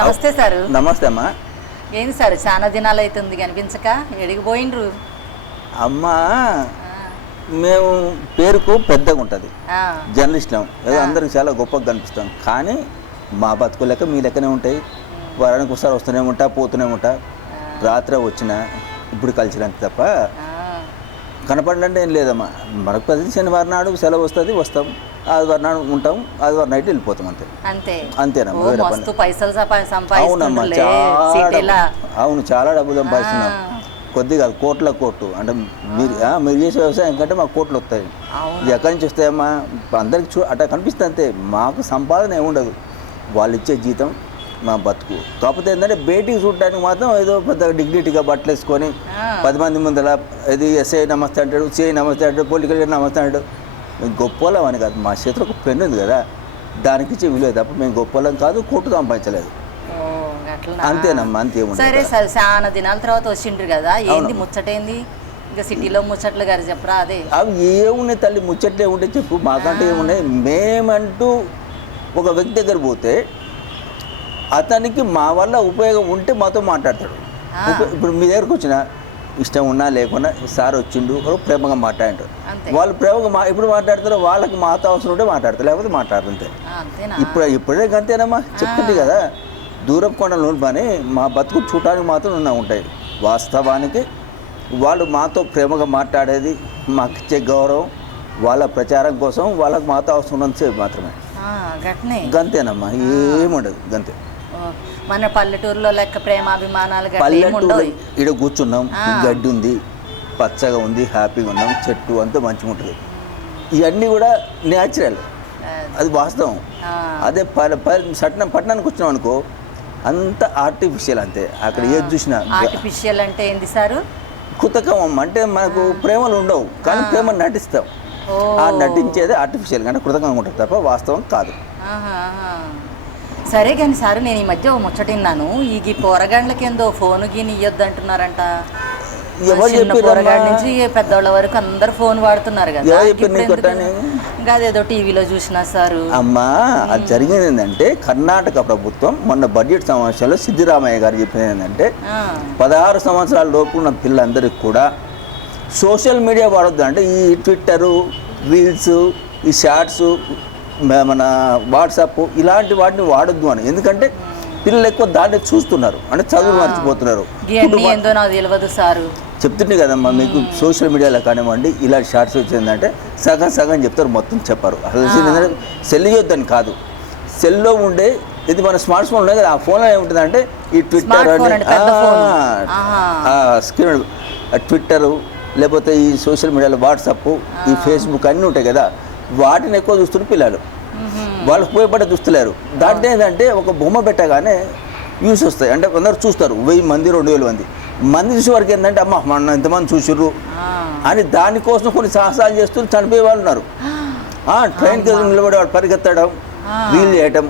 నమస్తే సార్. నమస్తే అమ్మా. ఏంది సార్ చాలా దినాలు అవుతుంది కనిపించక, ఎడికి పోయిండ్రు? అమ్మా మేము పేరుకు పెద్దగా ఉంటుంది, జర్నలిస్టులం, ఏదో అందరికి చాలా గొప్పగా కనిపిస్తాం. కానీ మా బతుకు లెక్క మీ లెక్కనే ఉంటాయి. వారానికి ఒకసారి వస్తూనే ఉంటా, పోతూనే ఉంటా. రాత్రి వచ్చిన ఇప్పుడు కలిసినంత తప్ప కనపడంటే ఏం లేదమ్మా. మనకు ప్రతి శనివారం నాడు సెలవు వస్తుంది, వస్తాం. ఆదివారం నాడు ఉంటాం, ఆదివారం నైట్ వెళ్ళిపోతాం. అంతేనమ్మా. అవునమ్మా, అవును, చాలా డబ్బులు సంపాదిస్తున్నాం. కొద్దిగా కోట్లు అంటే మీరు చేసే వ్యవసాయం కంటే మాకు కోట్లు వస్తాయి. ఎక్కడి నుంచి వస్తాయమ్మా? అందరికి అట్లా కనిపిస్తుంది అంతే. మాకు సంపాదన ఏముండదు, వాళ్ళు ఇచ్చే జీతం మా బతుకు. కాకపోతే ఏంటంటే బయటికి చూడడానికి మాత్రం ఏదో పెద్ద డిగ్నిటీగా బట్టలు వేసుకొని 10 మంది ముందర ఇది ఎస్ఐ నమస్తే అంటాడు, సిఐ నమస్తే అంటాడు, పొలిటికల్ నమస్తే అంటాడు. మేము గొప్పలం అని కాదు, మా చేతిలో ఒక పెన్ను ఉంది కదా, దానికి ఇచ్చే విలువ తప్ప మేము గొప్పలం కాదు, కోర్టు సంపాదించలేదు. అంతేనమ్మా, అంతేముంది. సరే సార్, చాలా దినాల తర్వాత వచ్చిండ్రు కదా, ఏంది ముచ్చటేంది? ఇంకా సిటీలో ముచ్చట్లు గారు చెప్పరా? అదే అవి ఏమున్నాయి తల్లి, ముచ్చట్లే ఉంటే చెప్పు. మాకంటే ఏమున్నాయి? మేమంటూ ఒక వ్యక్తి దగ్గర పోతే అతనికి మా వల్ల ఉపయోగం ఉంటే మాతో మాట్లాడతాడు. ఇప్పుడు మీ దగ్గరకు వచ్చిన ఇష్టం ఉన్నా లేకున్నా సార్ వచ్చిండు, ప్రేమగా మాట్లాడారు. వాళ్ళు ప్రేమగా ఎప్పుడు మాట్లాడతారో వాళ్ళకి మాతో అవసరం ఉంటే మాట్లాడతారు, లేకపోతే మాట్లాడుతుంటే. ఇప్పుడే అంతేనమ్మా, చెప్తుంది కదా. దూరపు కొండలు పని మా బతుకు చూడటానికి మాత్రం ఉంటాయి. వాస్తవానికి వాళ్ళు మాతో ప్రేమగా మాట్లాడేది, మాకు ఇచ్చే గౌరవం, వాళ్ళ ప్రచారం కోసం వాళ్ళకి మాతో అవసరం ఉన్నంతసేపు మాత్రమే. గంతేనమ్మా, ఏముండదు, గంతే. మన పల్లెటూరులో లెక్క ప్రేమాభిమానాలు పల్లెటూరు ఇక్కడ కూర్చున్నాం, గడ్డి ఉంది, పచ్చగా ఉంది, హ్యాపీగా ఉన్నాం, చెట్టు అంతా మంచిగా ఉంటుంది. ఇవన్నీ కూడా న్యాచురల్, అది వాస్తవం. అదే పట్టణానికి వచ్చినాం అనుకో, అంత ఆర్టిఫిషియల్, అంతే. అక్కడ ఏది చూసినా ఆర్టిఫిషియల్ అంటే ఏంది సారు? కృతకం. అంటే మనకు ప్రేమలు ఉండవు, కానీ ప్రేమ నటిస్తాం. ఆ నటించేది ఆర్టిఫిషియల్, అంటే కృతకంగా ఉంటుంది తప్ప వాస్తవం కాదు. సరే కానీ సార్, నేను ఈ మధ్య ముచ్చటిన్నాను, ఈ పోరగాండ్లకి ఏందో ఫోన్ గిని ఇయ్యొద్దు అంటున్నారంట. చిన్న పోరగాడి నుంచి పెద్దవాళ్ళ వరకు అందరు ఫోన్ వాడుతున్నారు కదా. అదేదో టీవీలో చూసినా సారు. అమ్మా, అది జరిగింది ఏంటంటే, కర్ణాటక ప్రభుత్వం మొన్న బడ్జెట్ సమావేశంలో సిద్ధిరామయ్య గారు చెప్పింది ఏంటంటే, 16 సంవత్సరాల లోపు ఉన్న పిల్లలందరికీ కూడా సోషల్ మీడియా వాడొద్దు. అంటే ఈ ట్విట్టరు, రీల్స్, ఈ షార్ట్స్, మన వాట్సాప్, ఇలాంటి వాటిని వాడొద్దు అని. ఎందుకంటే పిల్లలు ఎక్కువ దాన్ని చూస్తున్నారు, అంటే చదువు మర్చిపోతున్నారు. చెప్తుండే కదమ్మా మీకు, సోషల్ మీడియాలో కానివ్వండి, ఇలా షార్ట్స్ వచ్చిందంటే సగం చెప్తారు, మొత్తం చెప్పారు. అసలు సెల్ ఇవ్వద్దని కాదు, సెల్లో ఉండే ఇది మన స్మార్ట్ ఫోన్ ఉన్నాయి కదా, ఆ ఫోన్లో ఏముంటుందంటే ఈ ట్విట్టర్ స్క్రీన్, ట్విట్టరు, లేకపోతే ఈ సోషల్ మీడియాలో వాట్సాప్, ఈ ఫేస్బుక్ అన్నీ ఉంటాయి కదా, వాటిని ఎక్కువ చూస్తున్న పిల్లలు. వాళ్ళు ఉపయోగపడే చూస్తలేరు. దాంట్లో ఏంటంటే ఒక బొమ్మ పెట్టగానే వ్యూస్ వస్తాయి, అంటే అందరు చూస్తారు, 1000 మంది 2000 మంది చూసే వరకు ఏంటంటే అమ్మ మన ఎంతమంది చూసిర్రు అని దానికోసం కొన్ని సాహసాలు చేస్తూ చనిపోయే వాళ్ళు ఉన్నారు. ట్రైన్కి నిలబడే వాడు పరిగెత్తడం, రీల్ చేయటం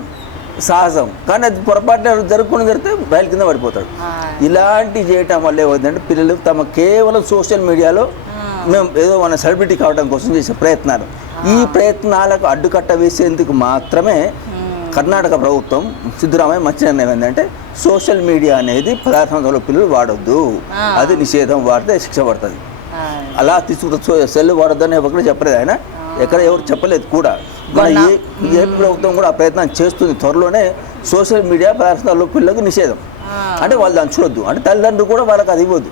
సాహసం, కానీ అది పొరపాటున జరిగితే బయలు కింద పడిపోతాడు. ఇలాంటివి చేయటం వల్ల ఏమవుతుందంటే పిల్లలు తమ కేవలం సోషల్ మీడియాలో మేము ఏదో మన సెలబ్రిటీ కావడం కోసం చేసే ప్రయత్నాలు, ఈ ప్రయత్నాలకు అడ్డుకట్ట వేసేందుకు మాత్రమే కర్ణాటక ప్రభుత్వం సిద్ధరామయ్య మంచి నిర్ణయం ఏంటంటే, సోషల్ మీడియా అనేది 16 సంవత్సరాల పిల్లలు వాడొద్దు, అది నిషేధం, వాడితే శిక్ష పడుతుంది. అలా సెల్ వాడొద్దని ఎవరు చెప్పలేదు ఆయన, ఎక్కడ ఎవరు చెప్పలేదు కూడా. ఏ ప్రభుత్వం కూడా ఆ ప్రయత్నం చేస్తుంది. త్వరలోనే సోషల్ మీడియా 16 సంవత్సరాల పిల్లలకు నిషేధం, అంటే వాళ్ళు దాన్ని చూడొద్దు, అంటే తల్లిదండ్రులు కూడా వాళ్ళకి అది ఇవ్వద్దు.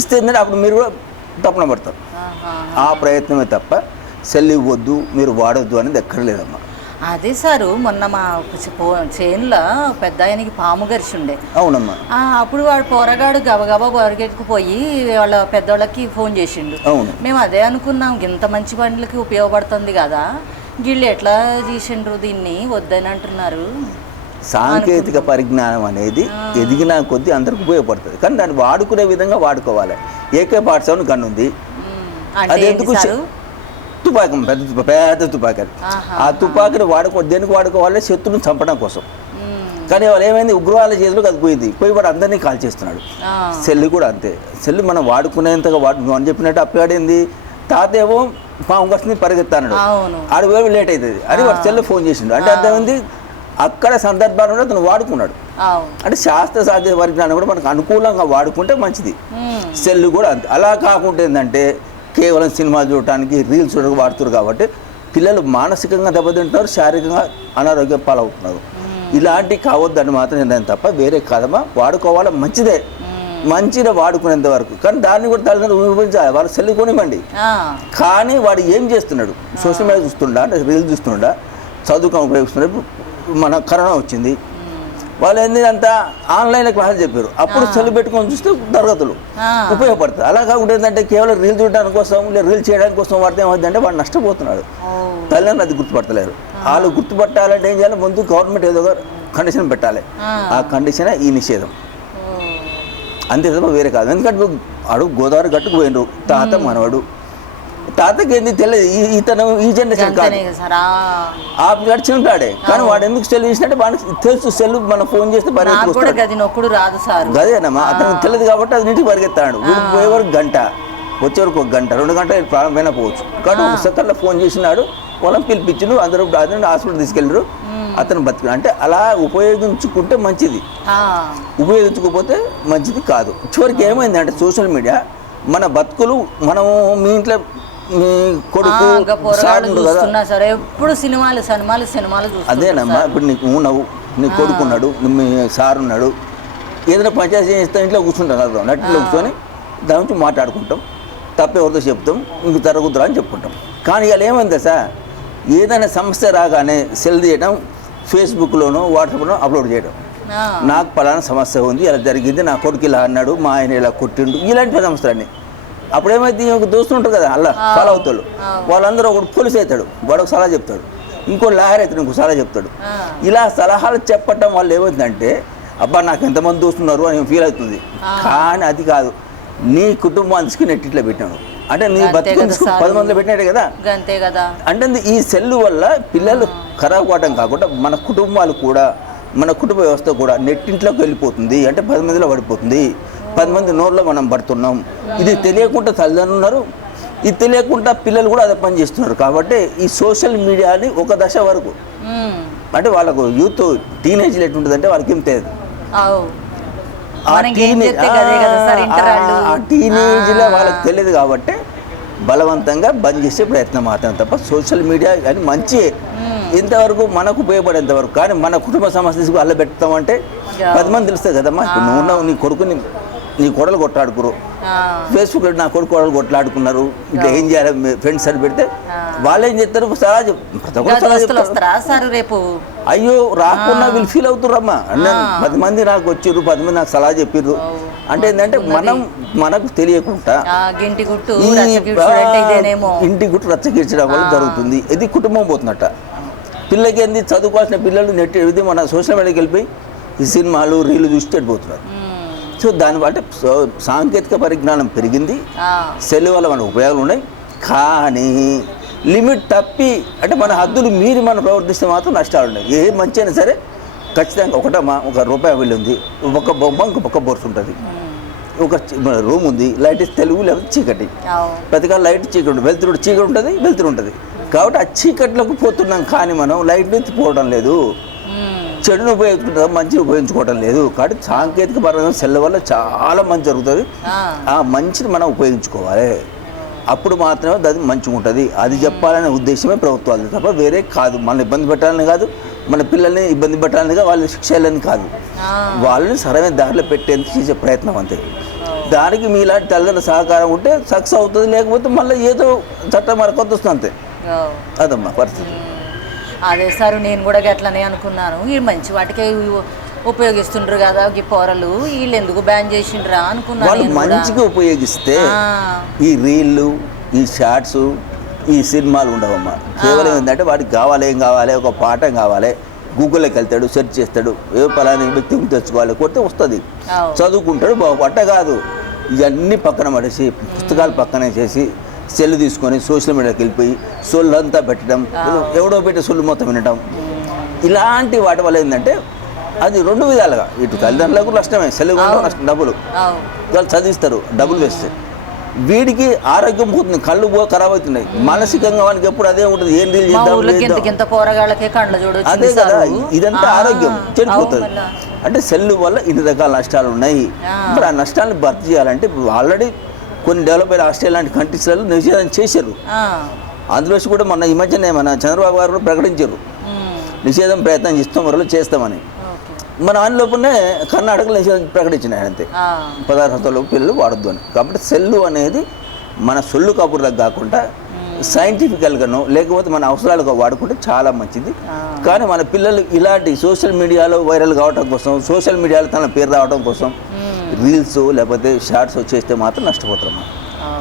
ఇస్తే అప్పుడు మీరు కూడా తప్పున పడతారు. ఆ ప్రయత్నమే తప్ప సెల్ ఇవ్వద్దు, మీరు వాడొద్దు అనేది ఎక్కడ లేదమ్మా. అదే సారు, మొన్న మా చేనులో పెద్ద ఆయనకి పాము గరిచి ఉండే. అవునమ్మా. అప్పుడు వాడు పోరగాడు గబగబా పరిగెట్టుకుపోయి వాళ్ళ పెద్దోళ్ళకి ఫోన్ చేసిండు. మేము అదే అనుకున్నాం, ఇంత మంచి పనులకి ఉపయోగపడుతుంది కదా, వీళ్ళు ఎట్లా చేసిండ్రు దీన్ని వద్దని అంటున్నారు. సాంకేతిక పరిజ్ఞానం అనేది ఎదిగిన కొద్దీ అందరికి ఉపయోగపడుతుంది, కానీ దాన్ని వాడుకునే విధంగా వాడుకోవాలి. AK పార్ట్స్ గన్ ఉంది, అది ఎందుకు తుపాకీ, పెద్ద తుపాకీ, ఆ తుపాకీని దేనికి వాడుకోవాలి? శత్రువుని చంపడం కోసం. కానీ వాళ్ళు ఏమైంది, ఉగ్రవాళ్ళ చేతిలోకి అది పోయి వాడు అందరినీ కాల్ చేస్తున్నాడు. సెల్ కూడా అంతే, సెల్ మనం వాడుకునేంతగా అని చెప్పినట్టు అప్పాడేంది, తాతేమో పాము కష్టని పరిగెత్తాడు, ఆడు లేట్ అవుతుంది అని వాడు సెల్ ఫోన్ చేసిండు. అంటే అర్థమైంది అక్కడ సందర్భాలు కూడా అతను వాడుకున్నాడు. అంటే శాస్త్ర సాధ్య పరిజ్ఞానం కూడా మనకు అనుకూలంగా వాడుకుంటే మంచిది. సెల్ కూడా అంతే. అలా కాకుండా ఏంటంటే కేవలం సినిమాలు చూడటానికి రీల్స్ చూడడానికి వాడుతున్నారు కాబట్టి పిల్లలు మానసికంగా దెబ్బతింటున్నారు, శారీరకంగా అనారోగ్య పాలవుతున్నారు. ఇలాంటివి కావద్దని మాత్రం నేను తప్ప వేరే కాదమ్మా. వాడుకోవాలా మంచిదే, మంచిగా వాడుకునేంత వరకు. కానీ దాన్ని కూడా తల్లిదండ్రులు ఉపయోగించాలి. వాళ్ళు సెల్ కొనివ్వండి. కానీ వాడు ఏం చేస్తున్నాడు? సోషల్ మీడియా చూస్తుండా, అంటే రీల్స్ చూస్తుండా, చదువుకొని ఉపయోగిస్తున్నాడు. మన కరోనా వచ్చింది, వాళ్ళు ఏంటంతా ఆన్లైన్లో క్లాసులు చెప్పారు. అప్పుడు సెల్ పెట్టుకొని చూస్తే తరగతులు ఉపయోగపడుతుంది. అలా కాకుండా ఏంటంటే కేవలం రీల్ చూడడానికి కోసం లేదా రీల్ చేయడానికి కోసం వాడితే ఏమవుతుందంటే వాడు నష్టపోతున్నాడు. తల్లిదండ్రులు అది గుర్తుపడతలేరు. వాళ్ళు గుర్తుపట్టాలంటే ఏం చేయాలి? ముందు గవర్నమెంట్ ఏదో కండిషన్ పెట్టాలి. ఆ కండిషనే ఈ నిషేధం. అంతే తప్ప వేరే కాదు. ఎందుకంటే అడుగు గోదావరి గట్టుకు పోయినరు తాత మనవాడు. తాతకి ఏంది తెలియదు, ఇతను ఈ జనరేషన్ కాదు, ఆ చిన్నటాడే. కానీ వాడు ఎందుకు సెల్ చేసినట్టే వాడికి తెలుసు. సెల్ మనం ఫోన్ చేస్తే గదేనమ్మా, అతనికి తెలియదు కాబట్టి అది నీటికి పరిగెత్తాడు. వీడు పోయే వరకు గంట, వచ్చే వరకు 1 గంట 2 గంటలు ప్రారంభమైనా పోవచ్చు. కానీ ఒక సెకండ్లో ఫోన్ చేసినాడు, వాళ్ళని పిలిపించిండు, అందరూ హాస్పిటల్ తీసుకెళ్ళరు, అతను బతికి. అంటే అలా ఉపయోగించుకుంటే మంచిది, ఉపయోగించుకోకపోతే మంచిది కాదు. చివరికి ఏమైందంటే సోషల్ మీడియా మన బతుకులు, మనము మీ ఇంట్లో మీ కొడుకు ఎప్పుడు సినిమాలు అదేనమ్మా. ఇప్పుడు నీకు ఉన్నావు, నీ కొడుకున్నాడు, మీ సార్ ఉన్నాడు, ఏదైనా పంచాయతీ చేస్తే ఇంట్లో కూర్చుంటాం కదా, నటిలో కూర్చొని దాని నుంచి మాట్లాడుకుంటాం, తప్పెవరితో చెప్తాం, ఇంక జరుగుతురా అని చెప్పుకుంటాం. కానీ ఇలా ఏమైందా సార్, ఏదైనా సమస్య రాగానే సెల్ తీయడం, ఫేస్బుక్లోనో వాట్సాప్లో అప్లోడ్ చేయడం. నాకు పలానా సమస్య ఉంది, ఇలా జరిగింది, నా కొడుకు ఇలా అన్నాడు, మా ఆయన ఇలా కొట్టిండు, ఇలాంటి సమస్యలన్నీ. అప్పుడు ఏమైతే ఒక దోస్తులు ఉంటారు కదా అలా ఫాలో అవుతాడు, వాళ్ళందరూ ఒకటి పోలీస్ అవుతాడు, వాడు ఒక సలహా చెప్తాడు, ఇంకో లాయర్ అవుతాడు, ఇంకో సలహా చెప్తాడు. ఇలా సలహాలు చెప్పటం వల్ల ఏమవుతుందంటే అబ్బా నాకు ఎంతమంది దోస్తున్నారు అని ఫీల్ అవుతుంది. కానీ అది కాదు, నీ కుటుంబానికి నెట్ ఇట్లా పెట్టాను అంటే నీ బతుకు 10 మందిలో పెట్టినట్టే కదా. అంటే ఈ సెల్ వల్ల పిల్లలు ఖరాబ్ కావడం కాకుండా మన కుటుంబాలు కూడా, మన కుటుంబ వ్యవస్థ కూడా నెట్టింట్లోకి వెళ్ళిపోతుంది. అంటే 10 మందిలో పడిపోతుంది, 10 మంది నోరులో మనం పడుతున్నాం. ఇది తెలియకుండా తల్లిదండ్రులు ఉన్నారు, ఇది తెలియకుండా పిల్లలు కూడా అదే పని చేస్తున్నారు. కాబట్టి ఈ సోషల్ మీడియాని ఒక దశ వరకు, అంటే వాళ్ళకు యూత్ టీనేజ్లో ఎట్లుంటుంది వాళ్ళకి ఏం తెలియదు. ఆ టీనేజ్లో వాళ్ళకి తెలియదు కాబట్టి బలవంతంగా బంద్ చేసే ప్రయత్నం మాత్రం తప్ప సోషల్ మీడియా అని మంచి ఇంతవరకు మనకు ఉపయోగపడేంత వరకు. కానీ మన కుటుంబ సమస్య అల్ల పెడతామంటే 10 మంది తెలుస్తుంది కదమ్మా. ఇప్పుడు నువ్వు నీ కొడుకుని, నీ కొడలు కొట్లాడుకురు, ఫేస్బుక్లో నా కొడుకు కొడలు కొట్లాడుకున్నారు, ఇట్లా ఏం చేయాలి ఫ్రెండ్స్ అని పెడితే వాళ్ళు ఏం చేస్తారు, సలహా చెప్తారు. రేపు అయ్యో రాకుండా వీళ్ళు ఫీల్ అవుతుర్రమ్మా. 10 మంది నాకు వచ్చిర్రు, 10 మంది నాకు సలహా చెప్పిర్రు అంటే ఏంటంటే మనకు తెలియకుండా ఇంటి గుట్టు రచ్చగీర్చడం వల్ల జరుగుతుంది. ఇది కుటుంబం పోతున్నట్ట. పిల్లలకి ఏంది, చదువుకోవాల్సిన పిల్లలు నెట్ ఇది మన సోషల్ మీడియాకి వెళ్ళిపోయి ఈ సినిమాలు రీలు చూసి చెడిపోతున్నారు. సో దానివల్ల సాంకేతిక పరిజ్ఞానం పెరిగింది, సెల్ వల్ల మనకు ఉపయోగాలు ఉన్నాయి. కానీ లిమిట్ తప్పి అంటే మన హద్దులు మీరి మనం ప్రవర్తిస్తే మాత్రం నష్టాలు ఉన్నాయి. ఏ మంచి అయినా సరే ఖచ్చితంగా ఒక రూపాయి బిల్లు ఉంది, ఒక బొమ్మ ఇంకొక బొర్స్ ఉంటుంది, ఒక రూమ్ ఉంది, లైట్ తెలుగు లేకపోతే చీకటి, ప్రతిగా లైట్ చీకటి ఉంటుంది, వెలుతురు చీకటి ఉంటుంది, వెలుతురు ఉంటుంది. కాబట్టి ఆ చీకట్లోకి పోతున్నాం, కానీ మనం లైట్ పోవడం లేదు, చెడును ఉపయోగించుకుంటాం, మంచిని ఉపయోగించుకోవడం లేదు. కాబట్టి సాంకేతిక పరంగా సెల్ వల్ల చాలా మంచి జరుగుతుంది. ఆ మంచిని మనం ఉపయోగించుకోవాలి, అప్పుడు మాత్రమే అది మంచిగా ఉంటుంది. అది చెప్పాలనే ఉద్దేశమే ప్రభుత్వాలు తప్ప వేరే కాదు. మన ఇబ్బంది పెట్టాలని కాదు, మన పిల్లల్ని ఇబ్బంది పెట్టాలని కాదు, వాళ్ళని శిక్ష చేయాలని కాదు, వాళ్ళని సరైన దారిలో పెట్టేందుకు చేసే ప్రయత్నం అంతే. దానికి మీలాంటి తల్లిదండ్రుల సహకారం ఉంటే సక్సెస్ అవుతుంది, లేకపోతే మళ్ళీ ఏదో చట్టం మన కొత్త వస్తుంది అంతే. అదమ్మా పరిస్థితి. అదే సార్, నేను కూడా అట్లనే అనుకున్నాను. ఈ మంచి వాటికే ఉపయోగిస్తుండ్రు కదా ఈ పోరలు, వీళ్ళు ఎందుకు బ్యాన్ చేసిండ్రా అనుకున్నాను. వాళ్ళు మంచిగా ఉపయోగిస్తే ఈ రీళ్ళు, ఈ షార్ట్స్, ఈ సినిమాలు ఉండవమ్మా. కేవలం ఏంటంటే వాడికి కావాలి, ఏం కావాలి, ఒక పాఠం కావాలి, గూగుల్లోకి వెళ్తాడు, సెర్చ్ చేస్తాడు, ఏ పలాని వ్యక్తిని తెచ్చుకోవాలి, కొడితే వస్తుంది, చదువుకుంటాడు, పట్ట కాదు. ఇవన్నీ పక్కన పడేసి పుస్తకాలు పక్కనే చేసి సెల్ తీసుకొని సోషల్ మీడియాకి వెళ్ళిపోయి సొల్లు అంతా పెట్టడం, ఎవడో పెట్టి సొల్లు మొత్తం వినడం, ఇలాంటి వాటి వల్ల ఏంటంటే అది 2 విధాలుగా, ఇటు తల్లిదండ్రులకు నష్టమే, సెల్ నష్టం, డబ్బులు వాళ్ళు చదివిస్తారు, డబ్బులు వేస్తే వీడికి ఆరోగ్యం పోతుంది, కళ్ళు ఖరాబ్ అవుతున్నాయి, మానసికంగా వానికి ఎప్పుడు అదే ఉంటుంది, ఏం రీల్ మా ఊర్లో చేద్దాం గింత పోరగాళ్ళకే కళ్ళ చూడొచ్చు అదే కదా, ఇదంతా ఆరోగ్యం చెడిపోతుంది. అంటే సెల్ వల్ల ఇన్ని రకాల నష్టాలు ఉన్నాయి. మరి ఆ నష్టాలను భర్తీ చేయాలంటే ఆల్రెడీ కొన్ని డెవలప్ అయిన ఆస్ట్రేలియా లాంటి కంట్రీస్లలో నిషేధం చేశారు. అందులో కూడా మొన్న ఈ మధ్యనే మన చంద్రబాబు గారు కూడా ప్రకటించారు నిషేధం ప్రయత్నం చేస్తాం వరలో చేస్తామని. మన ఆన్లోపునే కర్ణాటకలో నిషేధం ప్రకటించినాయి అంతే, 16 సంవత్సరాల పిల్లలు వాడద్దు అని. కాబట్టి సెల్లు అనేది మన సొల్లు కబుర్లకు కాకుండా సైంటిఫికల్గానో లేకపోతే మన అవసరాలుగా వాడుకుంటే చాలా మంచిది. కానీ మన పిల్లలు ఇలాంటి సోషల్ మీడియాలో వైరల్ కావడం కోసం, సోషల్ మీడియాలో తన పేరు రావడం కోసం రీల్స్ లేకపోతే షార్ట్స్ చేస్తే మాత్రం నష్టపోతాం.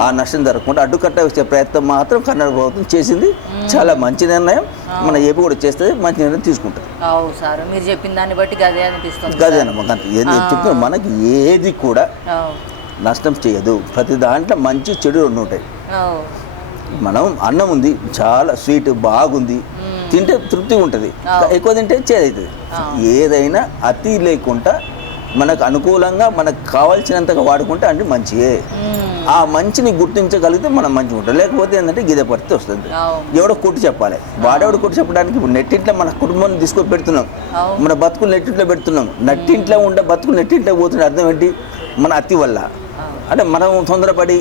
ఆ నష్టం జరగకుండా అడ్డుకట్ట వచ్చే ప్రయత్నం మాత్రం కర్ణాటక ప్రభుత్వం చేసింది. చాలా మంచి నిర్ణయం. మన ఏపీ కూడా చేస్తే మంచి నిర్ణయం తీసుకుంటుంది. మీరు చెప్పిన దాన్ని బట్టి గదే అనిపిస్తుంది. గదే చెప్తున్నా, మనకి ఏది కూడా నష్టం చేయదు. ప్రతి దాంట్లో మంచి చెడు రెండు ఉంటాయి. మనం అన్నం ఉంది, చాలా స్వీట్ బాగుంది, తింటే తృప్తి ఉంటుంది, ఎక్కువ తింటే చేదవుతుంది. ఏదైనా అతి లేకుండా మనకు అనుకూలంగా మనకు కావాల్సినంతగా వాడుకుంటే అంటే మంచియే. ఆ మంచిని గుర్తించగలిగితే మనం మంచిగా ఉంటాం. లేకపోతే ఏంటంటే గిదే పరిస్థితి వస్తుంది. ఎవడో కొట్టు చెప్పాలి, వాడెవడు కొట్టు చెప్పడానికి నెట్టింట్లో మన కుటుంబాన్ని తీసుకొని పెడుతున్నాం, మన బతుకులు నెట్టింట్లో పెడుతున్నాం. నెట్టింట్లో ఉండే బతుకులు నెట్టింట్లో పోతున్న అర్థం ఏంటి? మన అతి వల్ల. అంటే మనం తొందరపడి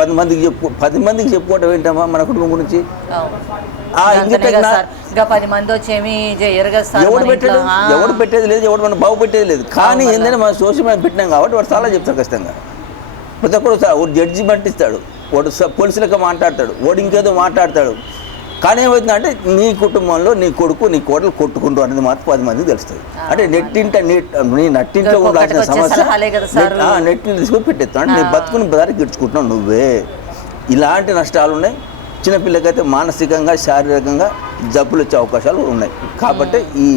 10 మందికి చెప్పుకోవటం ఏంటమ్మా మన కుటుంబం గురించి? ఎవడు పెట్టేది లేదు, ఎవడు మనం బాగు పెట్టేది లేదు. కానీ ఏంటంటే మనం సోషల్ మీడియా పెట్టినాం కాబట్టి వాడు చాలా చెప్తారు ఖచ్చితంగా. ప్రతి ఒక్కరు వాడు జడ్జిమెంట్ ఇస్తాడు, వాడు పోలీసులకు మాట్లాడతాడు, వాడు ఇంకేదో మాట్లాడతాడు. కానీ ఏమవుతుందంటే నీ కుటుంబంలో నీ కొడుకు నీ కోడలు కొట్టుకుంటూ అనేది మాత్రం 10 మందికి తెలుస్తుంది. అంటే నీ నట్టింట్లో ఉండాల్సిన సమస్య నెట్టింట్లో తీసుకొని పెట్టేస్తాను. అంటే నీ బతుకుని దారికి గిడ్చుకుంటున్నావు నువ్వే. ఇలాంటి నష్టాలు ఉన్నాయి. చిన్నపిల్లకైతే మానసికంగా శారీరకంగా జబ్బులు వచ్చే అవకాశాలు ఉన్నాయి. కాబట్టి ఈ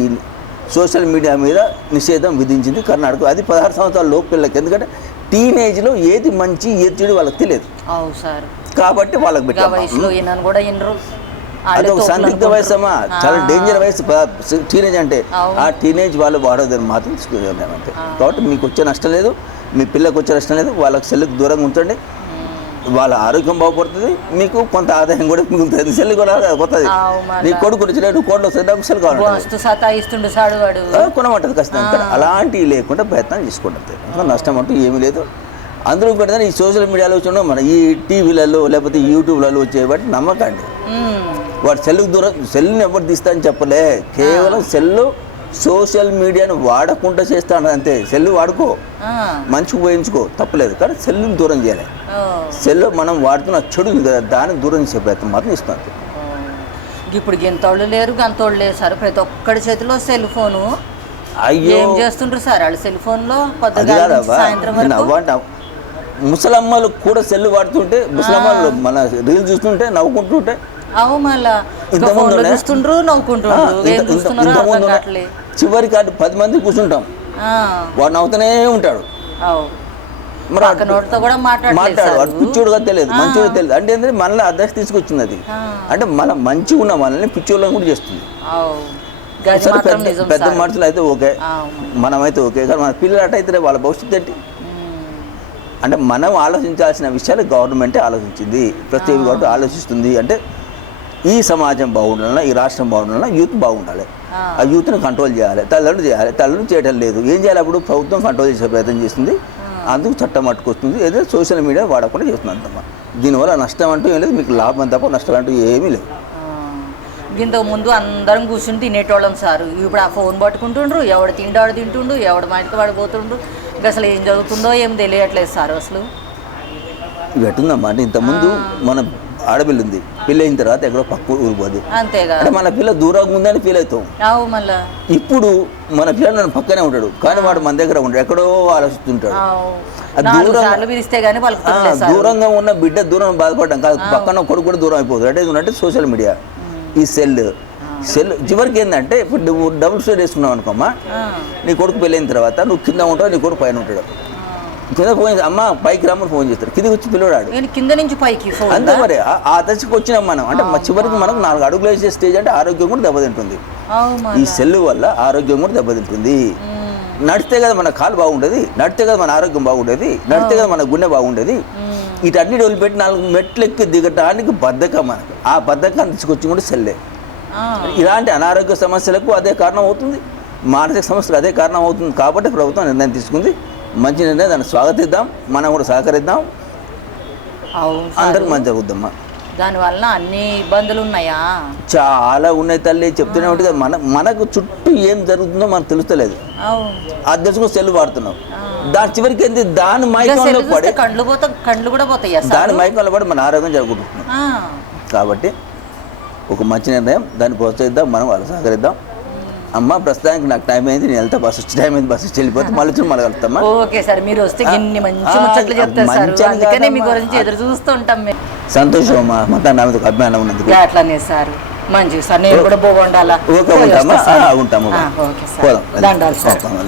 సోషల్ మీడియా మీద నిషేధం విధించింది కర్ణాటక. అది 16 సంవత్సరాల లోపు పిల్లలకి. ఎందుకంటే టీనేజ్లో ఏది మంచి ఏది చెడు వాళ్ళకి తెలియదు కాబట్టి వాళ్ళకి పెట్టారు. అది ఒక సందిగ్ధ వయసు అమ్మా, చాలా డేంజర్ వయసు టీనేజ్ అంటే. ఆ టీనేజ్ వాళ్ళు వాడదని మాత్రం అంతే. కాబట్టి మీకు వచ్చే నష్టం లేదు, మీ పిల్లలకు వచ్చే నష్టం లేదు. వాళ్ళకి సెల్కి దూరంగా ఉంచండి, వాళ్ళ ఆరోగ్యం బాగుపడుతుంది, మీకు కొంత ఆదాయం కూడా మిగులుతుంది. సెల్ కూడా కొత్తది. నీ కొడుకు వచ్చినట్టు కోట్లు వస్తుంది, నాకు సెల్ కావాలి కొనమంటుంది ఖచ్చితంగా. అలాంటివి లేకుండా ప్రయత్నం చేసుకోండి. నష్టం అంటూ ఏమీ లేదు. అందులో పెడితే ఈ సోషల్ మీడియాలో వచ్చిన మన ఈ టీవీలలో లేకపోతే యూట్యూబ్లలో వచ్చేవాటి నమ్మకండి. వాడు సెల్కి దూరం, సెల్ని ఎవరు తీస్తా అని చెప్పలే, కేవలం సెల్లు సోషల్ మీడియాను వాడకుండా చేస్తాను అంతే. సెల్ వాడుకో, మంచిగా ఉపయోగించుకో, తప్పలేదు. కానీ సెల్ని దూరం చేయాలి. సెల్ మనం వాడుతున్న చెడు కదా, దాన్ని దూరం చేసే ప్రయత్నం మాత్రం ఇస్తాను. ఇప్పుడు గింతోళ్ళు లేరు గంతోళ్ళు లేరు సార్, ప్రతి ఒక్కడి చేతిలో సెల్ ఫోను. అయ్యో ఏం చేస్తుంటారు సార్ వాళ్ళు సెల్ ఫోన్లో? ముసలమ్మలు కూడా సెల్ వాడుతుంటే, ముసలమ్మలు మన రీల్ చూస్తుంటే నవ్వుకుంటుంటే చివరికి 10 మంది కూర్చుంటాం, వాడు నవ్వుతూనే ఉంటాడు. మాట్లాడు, వాడు పిచ్చోడుగా తెలియదు, మంచోడు తెలియదు. అంటే ఏంటంటే మనల్ని అడ్రస్ తీసుకొచ్చింది అది. అంటే మన మంచిగా ఉన్న మనల్ని పిచ్చోళ్ళని కూడా చేస్తుంది. పెద్ద మనుషులు అయితే ఓకే, మనమైతే ఓకే, కానీ మన పిల్లలు అట్టయితే వాళ్ళ భవిష్యత్తు ఏంటి? అంటే మనం ఆలోచించాల్సిన విషయాలు గవర్నమెంటే ఆలోచించింది, ప్రతి గవర్నమెంట్ ఆలోచిస్తుంది. అంటే ఈ సమాజం బాగుండాలన్నా, ఈ రాష్ట్రం బాగుండాలన్నా యూత్ బాగుండాలి. ఆ యూత్ని కంట్రోల్ చేయాలి, తల్లిదండ్రులు చేయడం లేదు. ఏం చేయాలి? అప్పుడు ప్రభుత్వం కంట్రోల్ చేసే ప్రయత్నం చేస్తుంది, అందుకు చట్టం పట్టుకొస్తుంది. ఏదో సోషల్ మీడియా వాడకుండా చేస్తుంది అంతమ్మా. దీనివల్ల నష్టం అంటూ ఏం లేదు, మీకు లాభం తప్ప నష్టం అంటూ ఏమీ లేదు. ఇంతకు ముందు అందరం కూర్చుని తినేటోళ్ళం సార్, ఇప్పుడు ఆ ఫోన్ పట్టుకుంటుండ్రు, ఎవడు తింటాడు తింటుండు, ఎవడు మాటికి పడిపోతుండ్రు. ఇంకా అసలు ఏం జరుగుతుందో ఏం తెలియట్లేదు సార్ అసలు. ఎట్టుందమ్మా అంటే ఇంతకుముందు మన ఆడపిల్ల ఉంది, పిల్ల అయిన తర్వాత ఎక్కడో పక్క ఊరు పోదు, అంతేగా. అంటే మన పిల్ల దూరంగా ఉందని ఫీల్ అవుతాం. ఇప్పుడు మన పిల్ల నన్ను పక్కనే ఉంటాడు, కానీ వాడు మన దగ్గర ఉంటాడు, ఎక్కడో ఆలోచిస్తుంటాడు. దూరంగా ఉన్న బిడ్డ దూరం బాధపడడం కాదు, పక్కన కొడుకు కూడా దూరం అయిపోతుంది. అంటే ఏంటంటే సోషల్ మీడియా, ఈ సెల్ చివరికి ఏంటంటే ఇప్పుడు నువ్వు డబుల్ స్టోరీ వేసుకున్నావు అనుకోమ్మా, నీ కొడుకు పెళ్ళైన తర్వాత నువ్వు కింద ఉంటావు, నీ కొడుకు పైన ఉంటాడు. కింద ఫోన్ అమ్మ పైకి రమ్మని ఫోన్ చేస్తారు, కిందకి వచ్చి పిల్లవాడు కింద నుంచి పైకి. అంతే మరి ఆ దశకు వచ్చినాం మనం. అంటే చివరికి మనకు 4 అడుగులు వేసే స్టేజ్ అంటే ఆరోగ్యం కూడా దెబ్బతింటుంది. ఈ సెల్ వల్ల ఆరోగ్యం కూడా దెబ్బతింటుంది. నడితే కదా మన కాలు బాగుండేది, నడితే కదా మన ఆరోగ్యం బాగుండేది, నడితే కదా మన గుండె బాగుండేది. వీటన్నిటి వదిలిపెట్టి 4 మెట్లు ఎక్కి దిగటానికి బద్ధకం మనకు. ఆ బద్ధకాన్ని తీసుకొచ్చి కూడా సెల్లే. ఇలాంటి అనారోగ్య సమస్యలకు అదే కారణం అవుతుంది, మానసిక సమస్యలకు అదే కారణం అవుతుంది. కాబట్టి ప్రభుత్వం నిర్ణయం తీసుకుంది. మంచి నిర్ణయం, దాన్ని స్వాగతిద్దాం, మనం కూడా సహకరిద్దాం, అందరికి మంచి జరుగుద్దమ్మా. దానివల్ల అన్ని ఇబ్బందులు ఉన్నాయా? చాలా ఉన్నాయి తల్లి, చెప్తూనే ఉంటుంది కదా. మనకు చుట్టూ ఏం జరుగుతుందో మనకు తెలుస్తలేదు. అది తెలుసుకుని సెల్ వాడుతున్నాం. దాని చివరికి ఏంది, దాని మైకంలో పడి కళ్ళు కూడా పోతాయి, దాని మైకంలో పడి మన ఆరోగ్యం జరుగుతున్నాం. కాబట్టి ఒక మంచి నిర్ణయం, దాన్ని ప్రోత్సహిద్దాం, మనం వాళ్ళకి సహకరిద్దాం. అమ్మ ప్రస్తుతానికి నాకు టైం అయింది, నేను వెళ్తా, బస్సు టైం అయింది, బస్సు వెళ్ళిపోతే మళ్ళీ మళ్ళీ కలుస్తామా. ఓకే సార్, మీరు వస్తే ఇన్ని మంచి ముచ్చట్లు చెప్తారు సార్, అందుకనే మీ గురించి ఎదురు చూస్తూ ఉంటాం మేము. సంతోషం అమ్మా, మొత్తం నా మీద అభిమానం ఉన్నందుకు. అట్లానే సార్, మంచిది సార్, నేను కూడా బాగుండాలా. ఓకే, ఉంటామా? ఉంటాము, ఓకే సార్, దండాలు సార్.